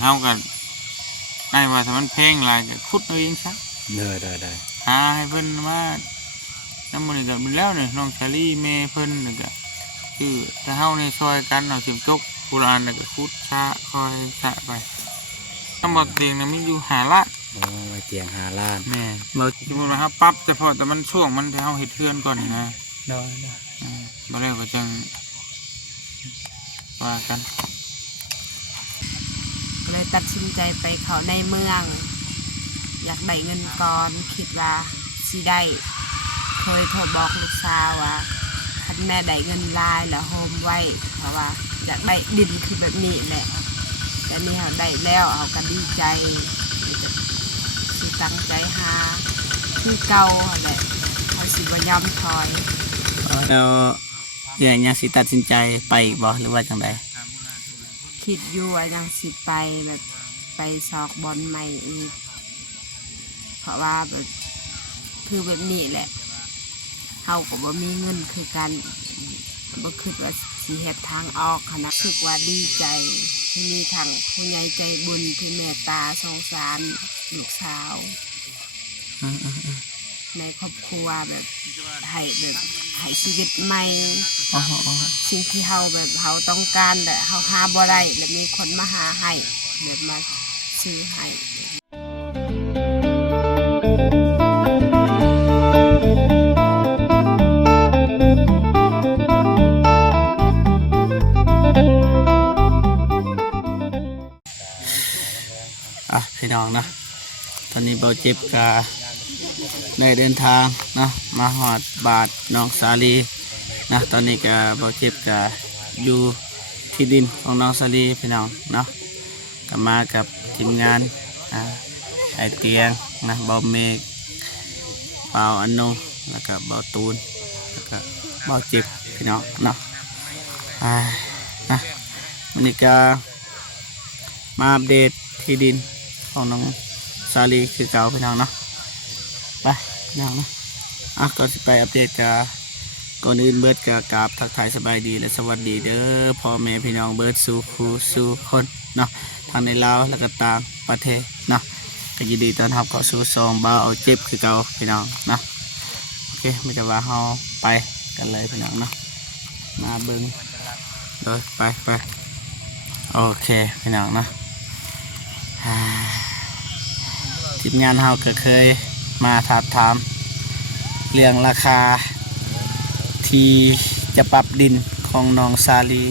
เฮากันได้ว่าถ้ามันแพงหลายก็ขุดเอาเองซะได้หาให้เพิ่นมาน้ำมันก็เป็นแล้วเนี่ยน้องชาลีแม่เพิ่นน่ะก็คือถ้าเฮาในซอยกันเอาสิมจกโบราณน่ะก็ขุดชะคอยชะไปทั้งหมดเตียงน่ะมีอยู่5 ล้านไว้เตียง5 ล้านแม่บ่สมมุติว่าเฮาปรับเฉพาะแต่มันช่วงมันที่เฮาเฮ็ดเทือนก่อนนะได้มาแล้วก็จังว่ากันเลยตัดสินใจไปเขาในเมือง อยากได้เงินก่อนคิดว่าสิได้เคยโทรบอกลูกสาวว่าคันแม่ได้เงินลายแล้วโฮมไว้เพราะว่าอยากได้ดินคือแบบนี้แหละแต่นี่เขาได้แล้วเขาก็ดีใจสิตั้งใจหาคือเก่าแหละเขาสิบ่ยอมถอยแล้วยังสิตัดสินใจไปอีกบ่หรือว่าจังไดคิดอยู่ว่ายังสิไปแบบไปซอกบอลใหม่อีกเพราะว่าแบบคือแบบนี้แหละเขาก็บ่มีเงินคือกันบ่คิดว่าสิเฮ็ดทางออกขนาดรู้สึกว่าดีใจที่มีทางผู้ใหญ่ใจบุญที่เมตตาสงสารลูกสาวในครอบครัวแบบให้ชีวิตใหม่สิ่งที่เขาแบบเขาต้องการแหละเขาหาบ่ได้แล้วมีคนมาหาให้แบบมาซื้อให้พี่น้องนะตอนนี้เบาเจ็บกาได้เดินทางนะมาหอดบาทน้องสาลีนะตอนนี้ก็เบาเจ็บกาอยู่ที่ดินของน้องสาลีพี่น้องเนาะก็มากับทีมงานไอเตียงนะเบาเมฆเบาอันนงแล้วก็เบาตูนแล้วก็เบาเจ็บพี่น้องเนาะนะวันนี้ก็มาอัปเดตที่ดินของน้องสาลีคือเก่าพี่น้องเนาะไปพี่น้องนะก็จะไปอัปเดตกับก่อนอื่นเบิร์ดกับกราบทักทายสบายดีและสวัสดีเด้อพ่อแม่พี่น้องเบิร์ดสู่ครูสู่คนเนาะทางในลาวและก็ต่างประเทศเนาะก็ยินดีต้อนรับเข้าสู่ซองบ่าวเอาเจ็บคือเก่าพี่น้องเนาะโอเคไม่จะว่าเฮาไปกันเลยพี่น้องเนาะมาเบิ้งโดยไปโอเคพี่น้องเนาะทีมงานเฮาก็เคยมาถามเรื่องราคาที่จะปรับดินของน้องสาลี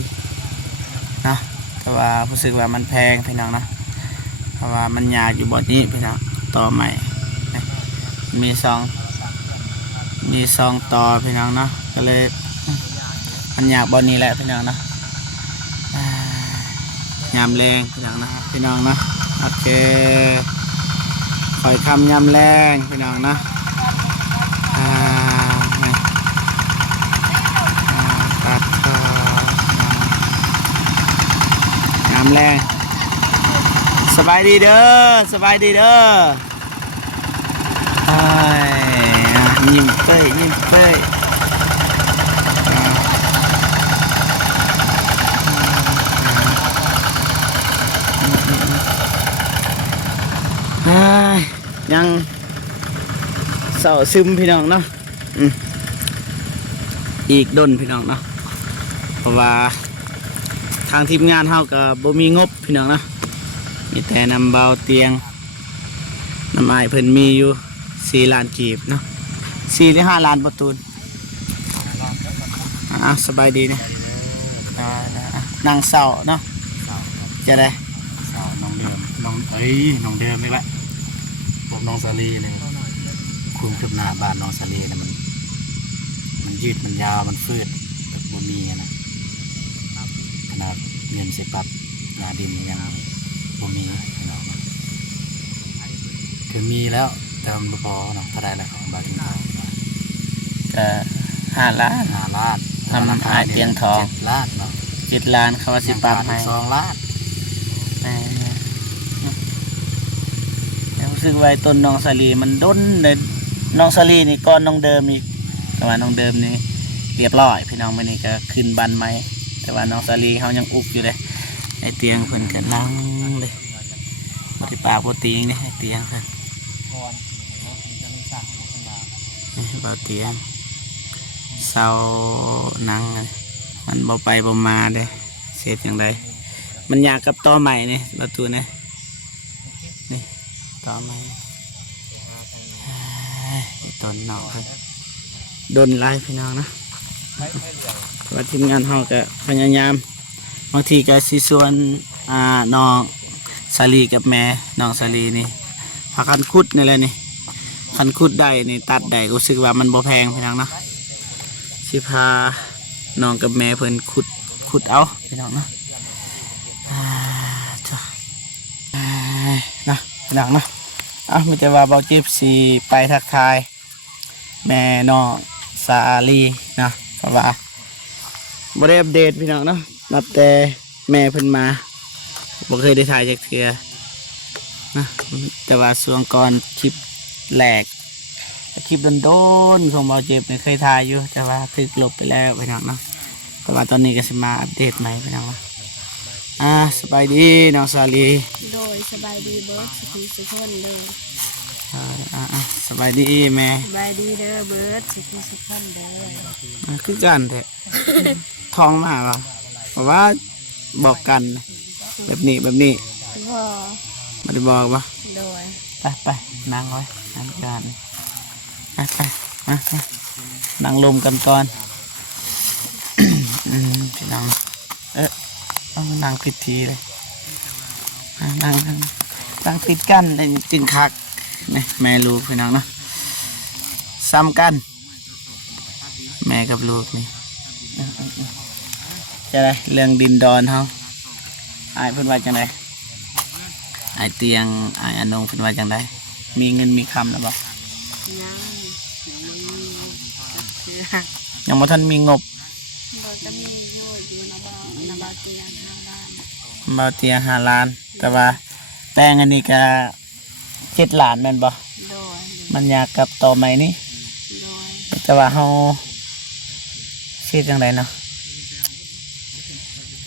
นะแต่ว่ารู้สึกว่ามันแพงพี่น้องนะเพราะว่ามันยากอยู่บนนี้พี่น้องต่อใหม่มีซองต่อพี่น้องเนาะก็เลยมันยากบนนี้แหละพี่น้องนะยามแรงพี่น้องนะพี่น้องนะโอเคคอยคำยำแรงพี่น้องนะตัดยำแรงสบายดีเด้อยิ้มเต้ยยังเศร้าซึมพี่น้องเนาะอีกดนพี่น้องเนาะเพราะว่าทางทีมงานเฮาก็บ่มีงบพี่น้องเนาะมีแต่นำเบาเตียงน้ำอายเพิ่นมีอยู่4 ล้านกีบเนาะ4 หรือ 5 ล้านประตูนสบายดีเนี่ยนั่งเศร้าเนาะจะได้น้องเดิมน้องเดิมนี่แหละผมน้องสาลีเนี่ยคุมคืบหน้าบ้านน้องสาลีเนี่ยมันยืดมันยาวมันฟืดแบบบ่มีนะขนาดเงินสิปรับยาดินยังบ่มีคือมีแล้วแต่มันพอเนาะถ้าได้แล้วของบ้านที่เราก็5 ล้านทำขายเตียงทอง7 ล้านเนาะ7 ล้านเขาว่าสิปรับให้2 ล้านรู้สึกว่าต้นน้องสาลีมันด้นเลยน้องสาลีนี่ก้อนน้องเดิมอีกแต่ว่าน้องเดิมนี่เรียบร้อยพี่น้องมื้อนี้ก็ขึ้นบันไม้แต่ว่าน้องสาลีเขายังอุบอยู่เลยในเตียงเพิ่นก็นั่งเลย ที่ปากบ่เตียงนี่ให้เตียงครับนี่บ่เตียงเสานังอะมันบ่ไปบ่มาเด้เสร็จจังไดมันยากกับต่อใหม่นี่ประตูนี่นี่ต่อใหม่ต้นนอกครับโดนไล่พี่น้องนะว่าทีมงานเฮาก็พยายามบางทีก็สิส่วนน้องสาลีกับแม่น้องสาลีนี่พากันขุดนี่แหละนี่คันขุดได้นี่ตัดได้รู้สึกว่ามันบ่แพงพี่น้องนะสิพาน้องกับแม่เพิ่นขุดเอาพี่น้องนะนะพี่น้องนะมีแต่ว่าเบาจิบสีไปทักทายแม่น้องสาลีนะเพราะว่าบ่ได้อัปเดตพี่น้องเนาะนับแต่แม่เพิ่นมาบ่เคยได้ถ่ายจากเทื่อนะแต่ว่าช่วงก่อนคลิปแรกคลิปโดนๆของเบาเจ็บเนี่ยเคยถ่ายอยู่แต่ว่าถูกลบไปแล้วพี่น้องเนาะแต่ว่าตอนนี้ก็สิมาอัปเดตใหม่พี่น้องสบายดีน้องสาลี โดยสบายดีเบิร์ดสุขีสุขคนเด้อ สบายดีแม่ สบายดีเด้อเบิร์ดสุขีสุขคนเด้อ คือกันแท้ ท้องมาป่ะเพราะว่าบอกกันแบบนี้พ่อ ไม่ได้บอกป่ะ โดย ไปนั่งไว้นั่งกันไปมานั่งลมกันก่อน พี่น้องต้องนั่งผิดทีเลยนั่งติดกันจึงคักนี่แม่ลูกพี่น้องเนาะซ้ำกันแม่กับลูกนี่จะไรเรื่องดินดอนเขาอายเพิ่นว่าจังไดอายเตียงอายอนงเพิ่นว่าจังไดมีเงินมีคำแล้วบ่ ยังบ่ทันมีงบ เราจะมีอยู่นะบ่เตียง5 ล้าน มาเตียง5 ล้านแต่ว่าแป้งอันนี้ก็7 ล้านแม่นบ่ โดย มันยากกับต่อใหม่นี่ โดย แต่ว่าเฮาเฮ็ดจังไดเนาะ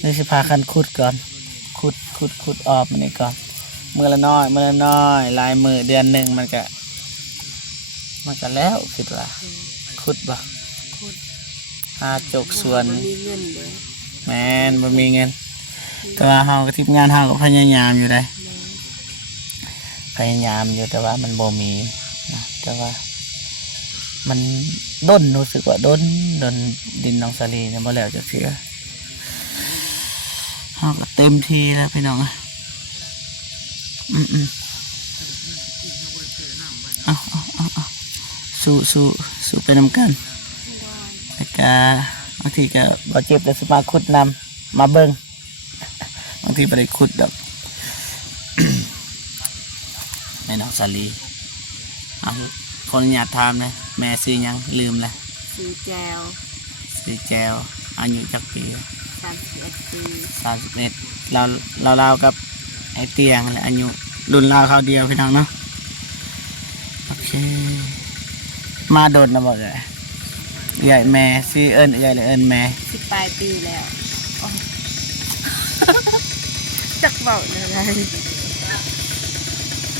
นี่สิพาคันขุดก่อนขุดออกมันนี่ก่อนมื้อละน้อยหลายมื้อเดือนหนึงมันก็แล้วคิดว่าขุดบ่ ขุด หาจกส่วน บ่มีเงินเลย แม่นบ่มีเงินแต่ว่าเฮากับทีมงานเฮาก็พยายามอยู่ได้พยายามอยู่แต่ว่ามันบ่มีนะแต่ว่ามันด้นรู้สึกว่าด้นดินน้องสาลีเนี่ยบ่แล้วจะเสียเฮาก็เต็มที่แล้วพี่น้องเอาสู้ไปนำกันแล้วก็บางทีก็บ่เจ็บแต่สมาขุดนำมาเบิ่งบางทีบ่ได้ขุดดอก แม่น้องสาลีคนอยากถามเลยแม่ซื้อยังลืมเลย ซื้อแจว ซื้อแจวอายุจักปี 31 ปี 31เรากับไอเตียงแหละอายุรุ่นเราเขาเดียวพี่น้องเนาะโอเคมาโดดนะบอกเลยใหญ่แม่ซื้อเอิญใหญ่เลยเอิญแม่ 10 ปลายปีแล้วโอ้ยจักเบาเลย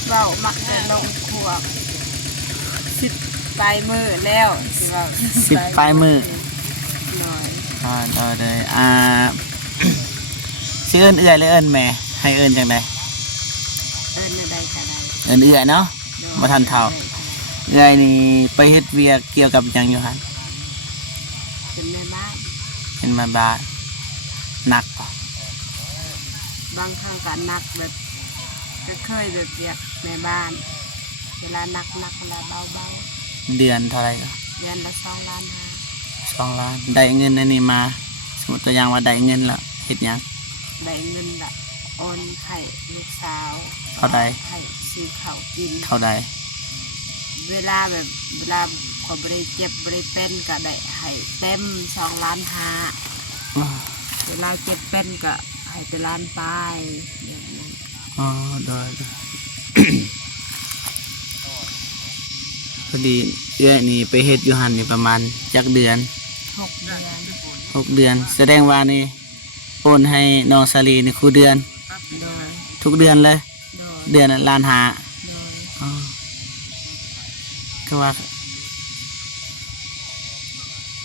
เบามักจะลงขวบ10 ปลายมือแล้วสิเว้า 10 ปลายมือ หน่อย ต่อเลยซื้อเอิญเอื่อยเลยเอิญแม่ให้เอิญจังได เอิ้นได้ก็ได้ เอิญเอื่อยเนาะ บ่ทันเฒ่า เอื่อยนี่ไปเฮ็ดเวียกเกี่ยวกับหยังอยู่หั่น เป็นแม่บ้าน เป็นมาบ้านหนักป่ะ บางครั้งก็หนักแบบก็เคยแบบเรียกแม่บ้าน เวลาหนักเวลาเบา เดือนเท่าไหรก็ ๆเดือนละ2 ล้าน 2 ล้านได้เงินอันนี้มา สมมติตัวอย่างว่าได้เงินแล้วเฮ็ดหยัง 5ได้เงินละโอนให้ลูกสาว เท่าใด ให้ซื้อข้าวกิน เท่าใด เวลาขอบริเจ็บบริเป็นก็ได้ให้เต็ม2 ล้าน 5เวลาเจ็บเป็นก็ให้ไปล้านปลายเดี๋ยวนั้น อ๋อได้พอดีเอื้อยนี่ไปเฮ็ดอยู่หันนี่ประมาณจักเดือน 6 เดือน 6 เดือน แสดงว่านี่โอนให้น้องสาลีนี่คู่เดือน โดย ทุกเดือนเลย โดย เดือนละล้านหา โดย อ๋อก็ว่า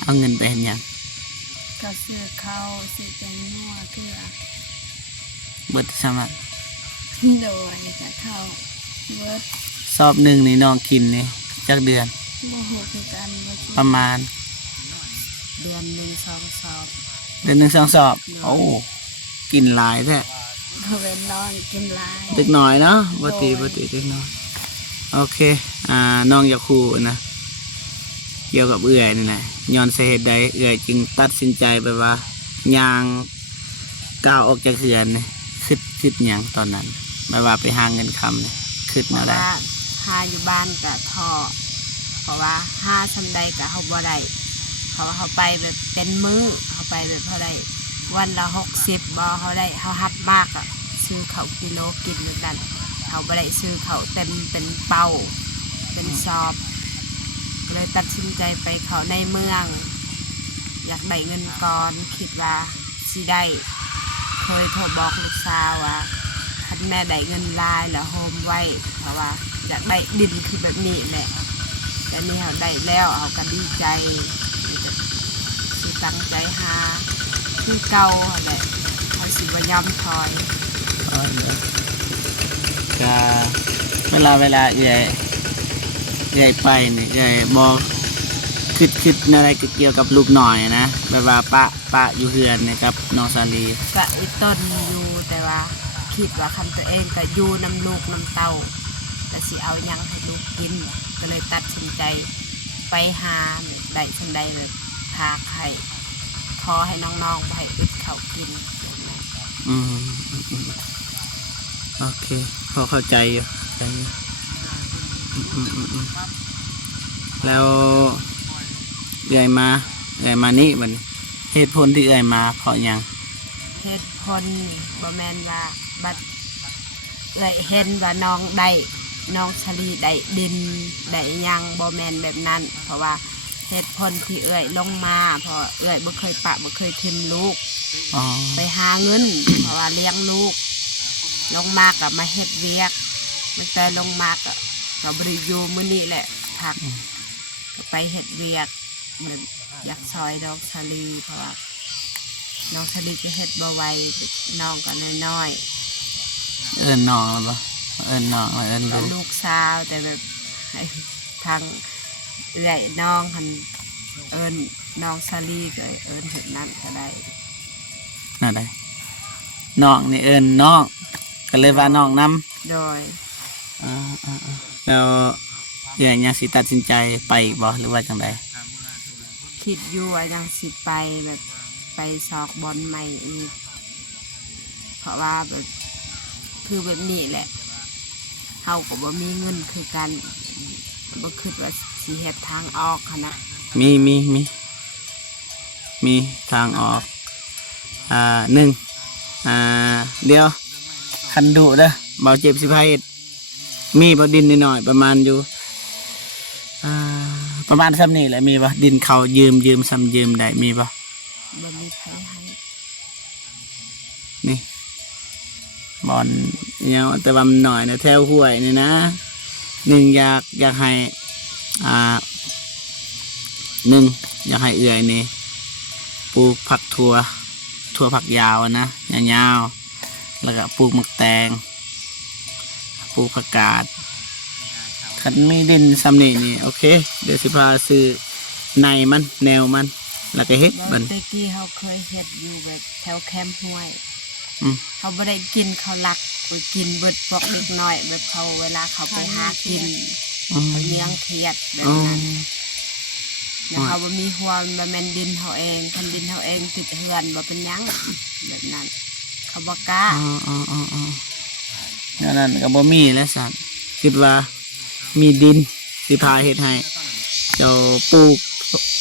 เอาเงินไปเห็นยัง ก็ซื้อข้าวซื้อแกงนัวเกลือ เบิดสมัคร โดยกับข้าวเวิร์ด สอบหนึ่งนี่น้องกินนี่จักเดือน โมโหคือกันบ่คิด ประมาณ เดือนหนึ่งสองสอบ เดือนหนึ่งสองสอบ โอ้กินหลายแท้ เขาเป็นนอนกินหลาย เล็กน้อยเนาะบ่ตีเล็กน้อยโอเคน้องอยากคู่นะเกี่ยวกับเอื่อยนี่แหละย้อนสาเหตุใดเอื่อยจึงตัดสินใจไปว่ายางก้าวออกจากเขื่อนนี่คิดหยังตอนนั้นไม่ว่าไปหาเงินคำนี่คิด เพ มา ราะ ได้ ว่าหาอยู่บ้านกับท่อเพราะว่าหาสำใดกับเขาบ่ได้เขาว่าเขาไปแบบเป็นมื้อเขาไปแบบเท่าไรวันละ60บ่เขาได้เขาหับมากอ่ะซื้อเขาวกิโลกินเหมือนกันเขาบ่ได้ซื้อเขาวเต็มเป็นเป้าเป็นซอบก็เลยตัดสินใจไปเขาในเมือง อยากได้เงินก่อนคิดว่าสิได้เคยโทรบอกลูกสาวว่าคันแม่ได้เงินหลายแล้วโฮมไว้เพราะว่าอยากได้ดินคือแบบนี้แหละแต่นี่เขาได้แล้วเขาก็ดีใจสิตั้งใจหาคือเก่าหั่นแหละเขาสิบ่ยอมถอย ก็เวลาเอื่อยไปนี่เอื่อยบอกคิดอะไรเกี่ยวกับลูกหน่อยนะแบบว่าปะอยู่เฮือนนะครับน้องสาลี ก็อีต้นอยู่แต่ว่าคิดว่าคำตัวเองก็อยู่น้ำลูกน้ำเต้าแต่สิเอาหยังให้ลูกกินก็เลยตัดสินใจไปหาได้ทันใดแบบพาไข่ขอให้น้องๆไปอึดเขาวกิน อืมโอเคพอเข้าใจอยู่ใจอยู่อืมแล้วเอื่อยมานี่มันเหตุผลที่เอื่อยมาเพราะหยัง เหตุผลบ่แมนว่าบัดเอ่ยเห็นว่าน้องได้น้องชลีได้ดินได้หยังบ่แมนแบบนั้น เพราะว่าเหตุผลที่เอ่ยลงมาเพราะเอ่ยบ่เคยปะบ่เคยทิมลูก อ๋อ ไปหาเงิน เพราะว่าเลี้ยงลูก ลงมากับมาเฮ็ดเวียกมันแต่ลงมาก็บริยูมื้อนี้แหละพักก็ไปเฮ็ดเวียกเหมือนอยากซอยน้องชาลีเพราะว่าน้องชาลีก็เฮ็ดบ่ไหวน้องก็น้อย เอิ้นน้องแล้วปะเอิ้นน้องแล้วเอิ้น ๆก็ ลูก ลูกสาวแต่แบบให้ทางเอื้อยน้องหันเอิ้นน้องชาลีก็เอิ้นถึงนั้นก็ได้ นั่นได้น้องนี่เอิ้นน้องก็เลยว่าน้องนำ โดย แล้วเอื่อยยังสิตัดสินใจไปอีกบ่หรือว่าจังได คิดอยู่ว่ายังสิไปแบบไปซอกบอลใหม่อีก เพราะว่าแบบคือแบบนี้แหละเฮาก็บ่มีเงินคือกันบ่คิดว่าสิเฮ็ดทางออกหั้นนะ มีทางออกหนึ่งเดี๋ยวคันดุเด้อเบาเจ็บสิพายเฮ็ดมีบ่ดินนิดหน่อยประมาณอยู่ประมาณซ้ำนี่แหละมีบ่ดินเขายืมซ้ำยืมได้มีบ่ บ่มีไผให้ นี่บอลเนี่ยแต่ว่ามันหน่อยนะแถวห้วยนี่นะหนึ่งอยากให้หนึ่งอยากให้เอื่อยนี่ปลูกผักถั่วผักยาวอะนะยาวๆแล้วก็ปลูกมะแตงปลูกผักกาดคันมีดินซ้ำนี่นี่โอเคเดี๋ยวสิพาซื้อในมันแนวมันแล้วก็เฮ็ด แล้ว บัน แต่กี้เฮาเคยเฮ็ดอยู่แบบแถวแคมป์ห้วย อืม เขาบ่ได้กินเขาลักไปกินเบิดพวกเด็กน้อยแบบเขาเวลาเขาไปหากินเขาเลี้ยงเครียดแบบ อ๋อ นั้นแล้วเขาบ่มีหัวมันแม่นดินเขาเองคันดินเขาเองติดเฮือนบ่เป็นหยังแบบนั้น เขาบ่กล้า นั่นนั่นก็บ่มีแล้วสัตว์คิดว่ามีดินสิพาเฮ็ดให้เจ้าปลูก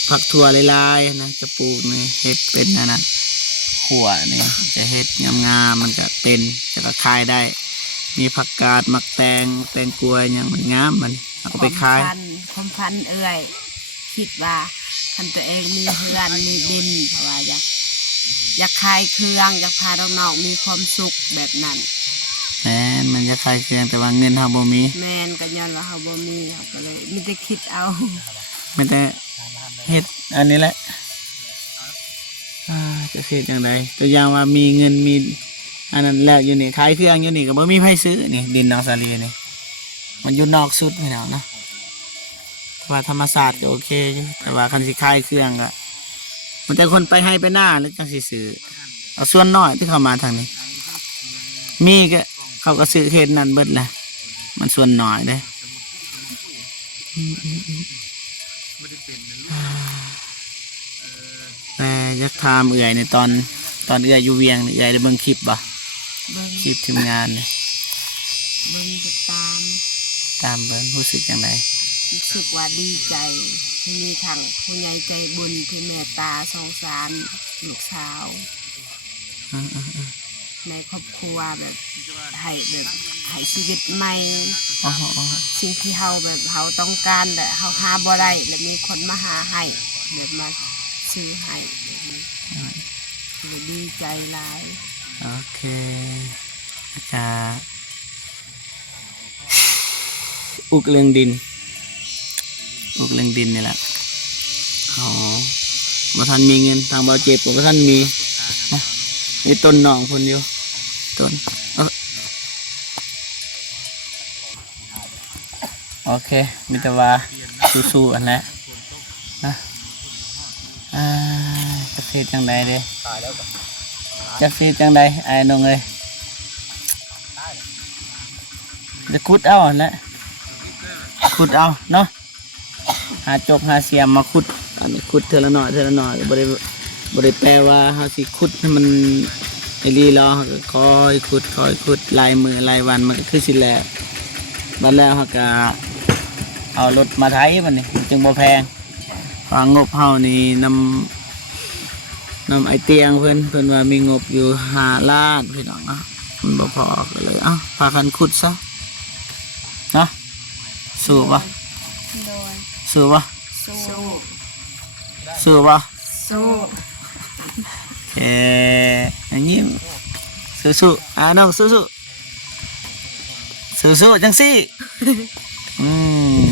ผักถั่วหลายๆนะจะปลูกนี่เฮ็ดเป็นนั่นน่ะขัวนี่จะเฮ็ดงามๆมันก็เป็นจะก็ขายได้ มีผักกาดมักแตงกล้วยหยังมันงามมันเอาก็ไปขาย ความพันเอื้อยคิดว่าคันตัวเองมีเฮือนมีดินเพราะว่าอยากขายเครื่องอยากพาน้องๆมีความสุขแบบนั้น เ แม่นมันจะคลายเครื่องแต่ว่าเงินเฮาบ่มี แม่นก็ย้อนว่าเฮาบ่มีเฮาก็เลยมีแต่คิดเอา มันจะเฮ็ดอันนี้แหละจะเฮ็ดจังไดตัวอย่างว่ามีเงินมีอันนั้นแล้วอยู่นี่ขายเครื่องอยู่นี่ก็บ่มีไผซื้อนี่ดินน้องสาลีนี่มันอยู่นอกสุดพี่น้องนะแต่ว่าธรรมศาสตร์ก็โอเคอยู่แต่ว่าคันสิขายเครื่องก็มันแต่คนไปให้ไปหน้าแล้วจังสิซื้อเอาส่วนน้อยที่เข้ามาทางนี้ มีก็เขาก็ซื้อเขตนั้นเบิดแหละมันส่วนน้อยเด้แต่อยากถามเอื่อยในตอนเอื่อยอยู่เวียงนี่เอื่อยได้เบิ่งคลิปบ่ เบิ่ง คลิปทีมงานนี่ เบิ่งติดตาม ตามเบิ่งรู้สึกจังได รู้สึกว่าดีใจที่มีทางผู้ใหญ่ใจบุญที่เมตตาสงสารลูกสาว อืม ในครอบครัวแบบให้ชีวิตใหม่ อ๋อ สิ่งที่เฮาแบบเฮาต้องการแหละเฮาหาบ่ได้แล้วมีคนมาหาให้แบบมาซื้อให้แบบนี้เลยดีใจหลาย โอเคอาจารย์อุกเรื่องดินนี่แหละอ๋อบ่ทันมีเงินทางบ่เจ็บบ่ทันมีนะมีต้นหนองพุ่นอยู่ต้นโอเคมีแต่ว่าสู้ๆอันแหละนะจะเฮ็ดจังไดเด้จะเฮ็ดจังไดไอ้น้องเอ้ยจะขุดเอาอันแหละขุดเอาเนาะหาจกหาเสียมมาขุดอันนี้ขุดเทอละหน่อยบ่ได้แปลว่าเฮาสิขุดให้มันไอ้ลีรอเฮาก็คอยขุดรายมือรายวันมันก็คือสิแหละบัดแล้วเฮาก็เอารถมาไถบัดนี้มันจึงบ่แพงฟังงบเฮานี่นำไอเตียงเพิ่นว่ามีงบอยู่5 ล้านพี่น้องเนาะมันบ่พอก็เลยพากันขุดซะเนาะสู้บ่ โดย สู้บ่ สู้ สู้บ่ สู้ ยิ้มสู้น้องสู้จังสิ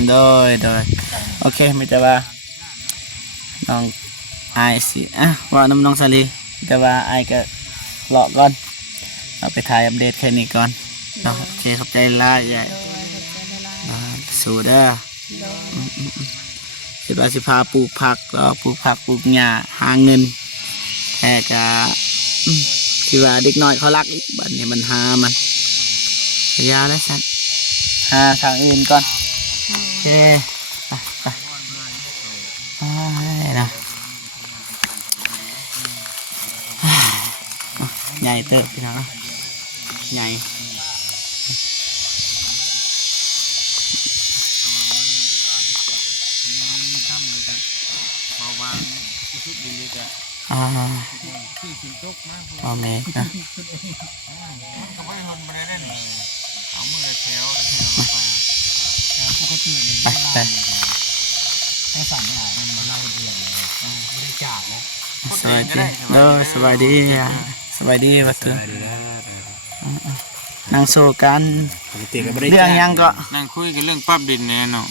โดยโอเคไม่แต่ว่าน้องอายสิว่าน้ำน้องสาลีแต่ว่าอายก็เลาะก่อนเอาไปถ่ายอัปเดตแค่นี้ก่อนเนาะโอเคขอบใจหลายใหญ่ โดยขอบใจหลาย สู้เด้อ โดย สิพาปลูกผักแล้วปลูกผักปลูกหญ้าหาเงินแค่กะที่ว่าเด็กน้อยเขารักอีกบัดนี้มันหามันยาแล้วสันหาทางอื่นก่อนโอเคไปนะใหญ่เติบพี่น้องใหญ่พ่อแม่นะไปสวัสดีสบายดีวัดเถอะนั่งโซกันเรื่องยังก็ นั่งคุยกันเรื่องปั๊บดินเนี่ยเนาะ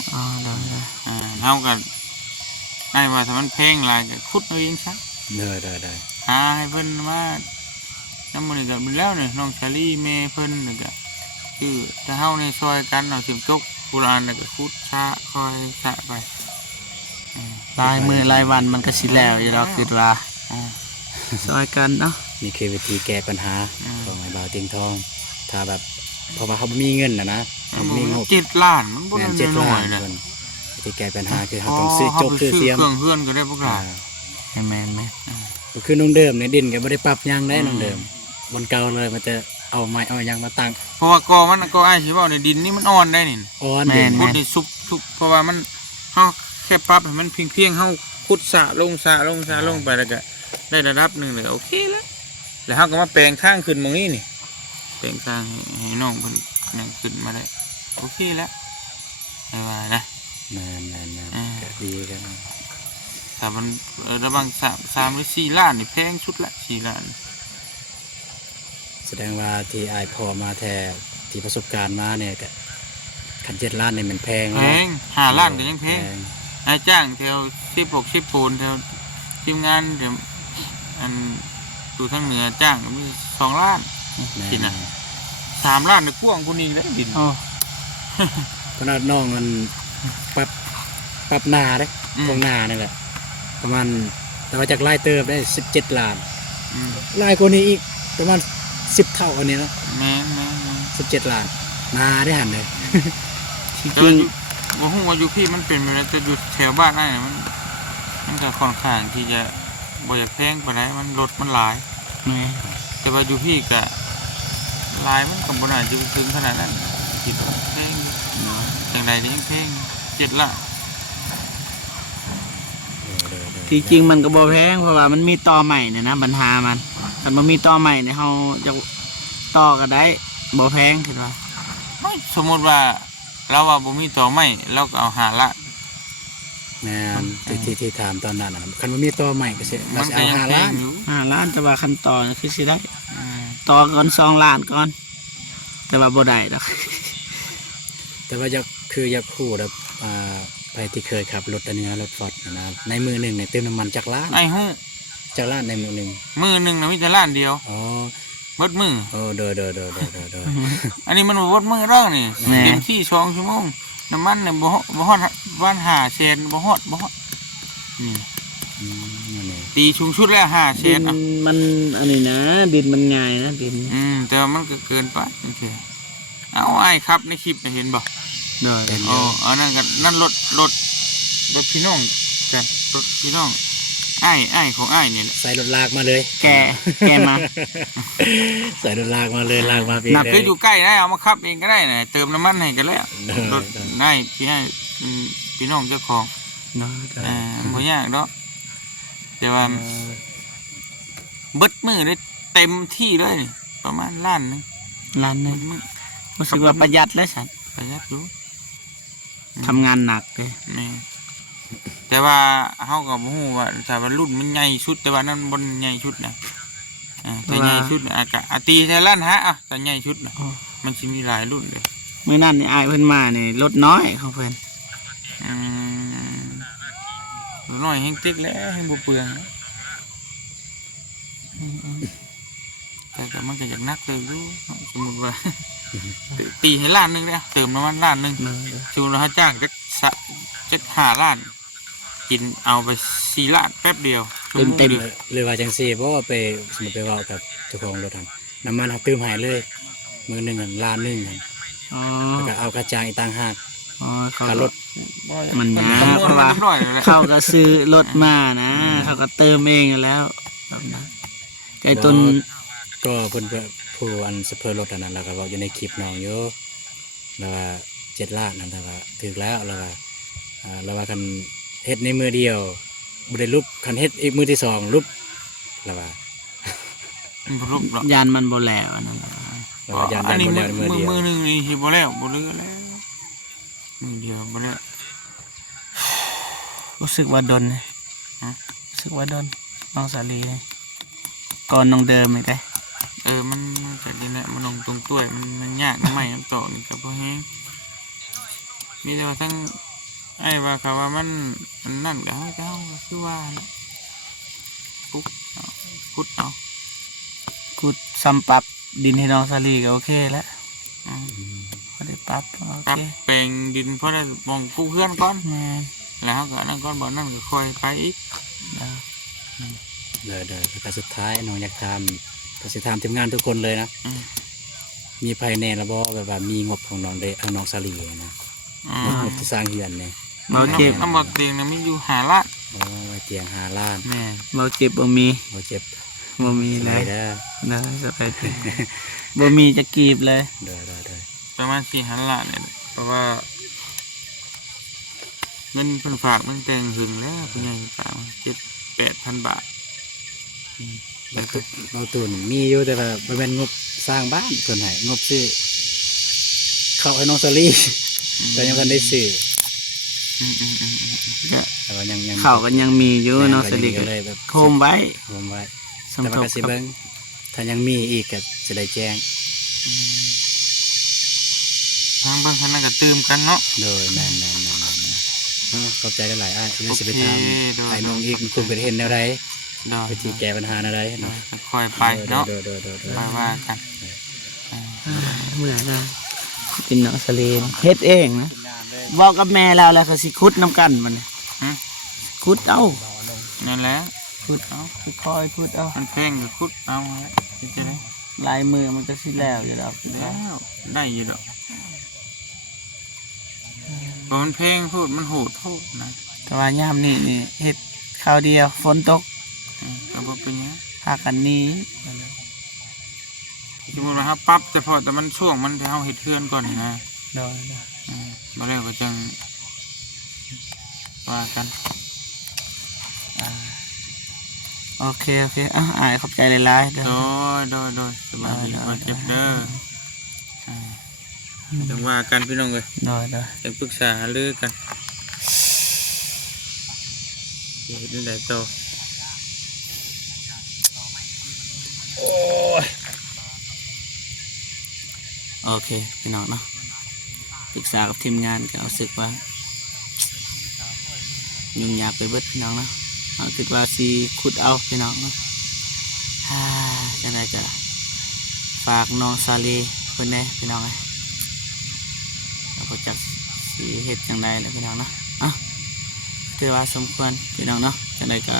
เท่ากันได้ว่าถ้ามันเพลงลายก็คุดเอาเองซะ ได้ หาให้เพิ่นมาน้ำมันก็เป็นแล้วเนี่ยน้องชาลีเมเพิ่นนี่ก็คือถ้าเฮาในซอยกันเอาสิบจกโบราณน่ะก็คุดชะคอยชะไป ลายมือลายวันมันก็สิแล้วอยู่แล้วคือว่าซอยกันเนาะ นี่คือวิธีแก้ปัญหาของไอ้บ่าวเตียงทองถ้าแบบเพราะว่าเขาบ่มีเงินนะเขาบ่มีงบ 7 ล้านมันบ่ แม่ ได้ น7 น้อ ล้าย น ๆนะ เพิ่นวิธีแก้ปัญหาคือเขาต้องซื้อจกซื้อเสียม เครื่องเฮือนก็ได้พวกเรา แม่น ก็คือน้องเดิมเนี่ยดินก็บ่ได้ปรับหยังได้น้องเดิมบนเก่าเลยมันจะเอาไม้เอาหยังมาตั้ง เพราะว่ากอมันก็อ้ายสิเว้าในดินนี่มันอ่อนได้นี่ อ่อนเด่น พุดนี่สุกเพราะว่ามันเฮาแค่ปรับให้มันเพียงเฮาขุดสระลงไปแล้วก็ได้ระดับหนึงเลยโอเคแล้วเฮาก็มาแปลงข้างขึ้นตรงนี้นี่แปลงข้างให้น้องเพิ่นนั่งขึ้นมาได้โอเคแล้วไม่ว่านะ แม่นก็ดีกัน ถ้ามันระหว่าง3หรือ4 ล้านนี่แพงสุดละ4 ล้าน แสดงว่าที่อายพอมาแท้ ที่ประสบการณ์มาเนี่ยก็คัน7 ล้านเนี่ยมันแพง แพ นะ ง5 ล้านก็ยังแพงนายจ้างแถว16 10ปูนแถวทีมงานแถวอันอยู่ทางเหนือจ้างก็มี2 ล้าน แม่ สิน่ะ 3 ล้านในกว้างกูนี่ได้ดิน อ๋อ ขนาดน้องมันปรับนาเด้ อืม ตรงนานี่แหละประมาณแต่ว่าจากไล่เติบได้17 ล้าน อืม ไล่กว่านี้อีกประมาณ10 เท่าอันนี้นะ แม่น 17 ล้านนาได้หันเลย ที่ แต่ จริ ว่าง อยู่บ่ฮู้ว่าอยู่พี่มันเป็นไปแล้วแต่อยู่แถวบ้านนั่นน่ะมันก็ค่อนข้างที่จะบ่อยากแพงปานใดมันรถมันหลาย แม่ แต่ว่าอยู่พี่ก็หลายมันก็บ่น่าจะถึงขนาดนั้นคิดว่าแพงจังไดก็ยังแพง7 ล้าน ที่จริงมันก็บ่แพงเพราะว่ามันมีต่อใหม่เนี่ยนะปัญหามันถ้ามันมีต่อใหม่เนี่ยเฮาจะต่อก็ได้บ่แพงคิดว่า ไม่สมมุติว่าเราว่าบ่มีต่อไม้เราก็เอา5 ล้าน แม่นที่ถามตอนนั้นนะคันว่ามีตัวใหม่ก็สิเรา มัน สิ ก็ เอา ยัง 5 แพ ล้าง น อยู่ 5 ล้านแต่ว่าขั้นตอนคือสิได้ อืม ต่อก่อน2 ล้านก่อน แต่ว่าบ่ได้ดอก แต่ว่าอยากคู่แบบไปที่เคยขับรถอันนี้นะรถฟอร์ดนะในมือหนึ่งเนี่ยเติมน้ำมันจากล้าน ไอ้ฮู้ จากล้านในมือหนึ่ง มือหนึงน่ะมีแต่ล้านเดียว อ๋อ หมดมือ โอ้เด้อ อันนี้มันบ่หมดมือแล้วนี่ แหม่ เต็มที่2 ชั่วโมงน้ำมันเนี่ยบ่ฮอดวัน5 เซนบ่ฮอดนี่ อืมนั่นเอง ตีชุงชุดแล้ว5 เซ ดิ น น อ่ะ มันอันนี้นะ ดินมันง่ายนะดิน แต่ว่ามันก็เกินไปโอเคเอาไอ้ครับในคลิปน่ะเห็นบ่ เด้อ เป็น อ๋ออันนั้นก็นั่นรถพี่น้องกันรถพี่น้องไอ้ของไอ้เนี่ยแหละ ใส่รถลากมาเลย แกมา ใส่รถลากมาเลยลากมาพี่ หนัก เล ก็ ย อยู่ใกล้ได้เอามาขับเองก็ได้นะเติมน้ำมันให้กันแล้ว เออ รถได้พี่ให้พี่น้องเจ้าของ เด้อ บ่ยากดอกแต่ว่าเบิดมือได้เต็มที่เลยนี่ประมาณล้านหนึง ล้านหนึ เบิ ง ดมือ รู้สึกว่าประหยัดแล้วสัน ประหยัดอยู่ ทำงานหนักเลย นี่แต่ว่าเฮาก็บ่ฮู้ว่าถ้าว่ารุ่นมันใหญ่ชุดแต่ว่านั้นบ่ใหญ่ชุดนะแต่ใหญ่ชุดน่ะอาตีแต่ล้านฮะอ่ะแต่ใหญ่ชุดน่ะมันสิมีหลายรุ่นเลย มื้อนั้นนี่อายเพิ่นมานี่รถน้อยของเพิ่น อืมน้อยแห้งเต็กแล้วแห้งบ่เปลืองแล้วแต่ก็มันก็อยากนักเลยอยู่สมมุติว่า ตีให้ล้านหนึงได้เติมน้ำมันล้านหนึง เด้อ จูนเราจ้างจัก5 ล้าน กินเอาไป4 ล้านแป๊บเดียวชั่วโง เต็ม ดียว หรือว่าจังซี่เพราะว่าไปสมมติไปเว้ากับเจ้าของรถทันน้ำมันเขาเติมใหายเลยมือหนึ่งอันล้านหนึงอัน อ๋อ แล้วก็เอากระจายอีกต่างหาก อ๋อเขา ค่ารถ มันยาก คำนวณมาจักหน่อยเลย เขาก็ซื้อรถมานะเขาก็เติมเองอยู่แล้วแบบนั้นไอ้ต้น ก็เพิ่นผู้อันสเปอร์รถอันนั้นแล้วก็เว้าอยู่ในคลิปน้องอยู่แล้วว่า7 ล้านนั่นแต่ว่าถึกแล้วแล้วว่าแล้วว่าคันเฮ็ดในมือเดียวบ่ได้รูปคันเฮ็ดอีกมือที่สองรูปแล้วว่า มันบ่รูปหรอก ยานมันบ่แล้วอันนั้น แล้วว่ายัน อันนี้ บ่ มื แล้วในมือเดียว อหนึงนี่สิบ่แล้วบ่เหลือแล้วมือเดียวบ่แล้ว รู้สึกว่าดนเลย ฮะ รู้สึกว่าดนน้องสาลีเลยก่อนน้องเดิมเลยได้ มันก็ดีนะมันลงตรงต้วยมันยากใหม่น้ำต่อนี่ก็บ่แฮงมีแต่ว่าทั้งไอ้ว่าเขาว่ามันนั่นก็เฮาก็คือว่าแหละปุ๊บเอาพุดเอา กูซ้ำปรับดินให้น้องสาลีก็โอเคแล้ว อืม ก็ได้ปรับโอ ปรับ เค แปลงดินเพราะได้มองกู้เพื่อนก่อน แม่น แล้วก็นั่นก่อนบ่นั่นก็ค่อยไปอีก เด้อ เด้อก็สุดท้ายน้องอยากถามก็สิถามทีมงานทุกคนเลยนะ อืม มีภายในระบบแบบว่ามีงบของน้องของน้องสาลีนะ อืม งบที่สร้างเฮือนเนี่ย เบาเจ็บ น้ำหมดเตียงนะมีอยู่5 ล้าน โอ้ยเตียง5 ล้าน แม่ เบาเจ็บบ่มี บ่เจ็บ บ่มี ส เล บาย ย เด้อ เด้อสบายดีบ่มีจะกรีบเลย เด้อ ประมาณ4 ล้านเนี่ยเพราะว่าเงินเพิ่นฝากมันแต่งหึงแล้วเพิ่นยังฝากมา7-8,000 บาท เราตุนมีอยู่แต่ว่าบ่แม่นงบสร้างบ้านเพิ่นให้งบซื้อเข้าวให้น้องสาลีแต่ยังทันได้ซื้อ อืม ก็ แต่ว่ายัง ข้าวกันยังมีอยู่น้องสาลี ก็ ก็ เลยแบบ โคมไว้ โคมไว้ สำ แต่ ท ว่า บ ก็สิ กับ เบิ่งถ้ายังมีอีกก็จะได้แจ้ง อืม ทางบางคณะก็ตื่มกันเนาะ โดยแม่นขอบใจหลายๆอ้ายที่จะไปถาม โอเคโดย ไอ้น้องอีกคุณเป็นเห็นแนวใด เด้อ วิธีแก้ปัญหาแนวใด เด้อ เนาะ ค่อยไปเนาะ โดย ไปว่ากัน เมื่อนะเป็นน้องสลีเฮ็ดเองนะบอกกับแม่แล้วก็สิขุดน้ำกันมัน หึ ขุดเอา นั่นแหละ ขุดเอาค่อยๆขุดเอา มันเพลงก็คุดเอาที่จะได้ ลายมือมันก็สิแล้วอยู่แล้ว แล้วได้อยู่ดอกพอมันเพลงพูดมันโหดโทษนะ แต่ว่ายามนี้นี่เฮ็ดคราวเดียวฝนตก เอาบ่เป็นหยัง พากันหนี้ สมมติว่าครับปั๊บแต่พอแต่มันช่วงมันที่เฮาเฮ็ดเทือนก่อนนี่นะ โดย มาแล้วก็จังว่ากัน โอเคอ่ะอายขอบใจหลายๆเด้อ โดยสบายดีมาเจ็บเด้อจังว่ากันพี่น้องเลย โดย จังปรึกษาหารือกันเฮ็ดได้ได้ต่อโอ้ย โอเคพี่น้องเนาะปรึกษากับทีมงานก็รู้สึกว่ายุ่งยากไปเบิดพี่น้องเนาะเอาคิดว่าสิขุดเอาพี่น้องเนาะจังไดก็ฝากน้องซาลีเพิ่นแหน่พี่น้องเอ้ยเราก็จักสิเฮ็ดจังไดล่ะพี่น้องเนาะอ่ะถือว่าสมควรพี่น้องเนาะจังไดก็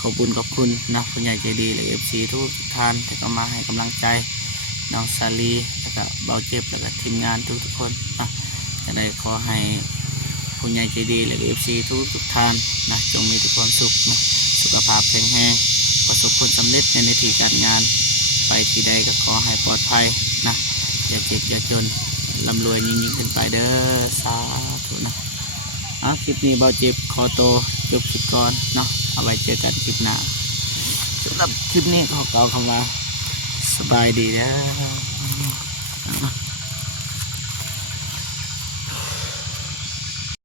ขอบคุณนะผู้ใหญ่ใจดีและ FC ทุกท่านที่เข้ามาให้กำลังใจน้องซาลีแล้วก็เบาเจ็บแล้วก็ทีมงานทุกคนนะจังไดขอให้ผู้ใหญ่ใจดีและ FC ทุกท่านนะจงมีแต่ความสุขนะสุขภาพแข็งแรงประสบผลสำเร็จในหน้าที่การงานไปที่ใดก็ขอให้ปลอดภัยนะอย่าเจ็บอย่าจนร่ำรวยยิ่งขึ้นไปเด้อสาธุนะคลิปนี้เบาเจ็บขอโตวจบคลิปก่อนเนาะเอาไว้เจอกันคลิปหน้าสำหรับคลิปนี้ขอกล่าวคำว่าสบายดีเด้อ